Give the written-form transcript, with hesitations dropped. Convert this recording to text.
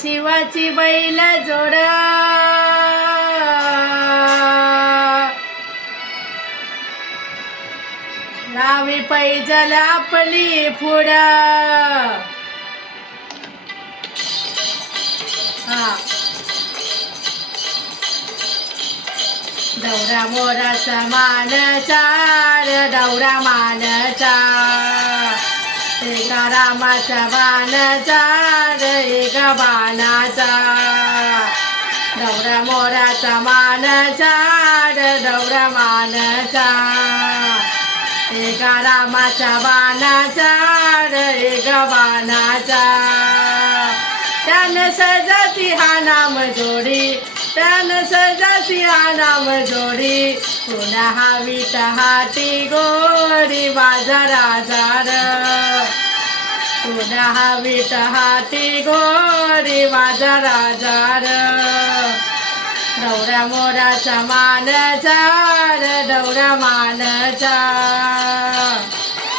शिवाची बैल जोड लावी पैजल आपली पुढ दौरा मोराचा मान चार दौरा मानचा एका रामाचा बाण चार एका बाणाचा दौरा मोराचा मान चार दौरा मानचा एका रामाचा बाण चार एका बाणाचा त्यानं सजाची हा नाम जोडी त्यानं सजाची हा नाम जोडी पुन्हा हवीत हाती गोडी बाजाराजार पुन्हा हवीत हाती गोडी बाजाराजार दौरा मोराचा मान चार दौरा मानचा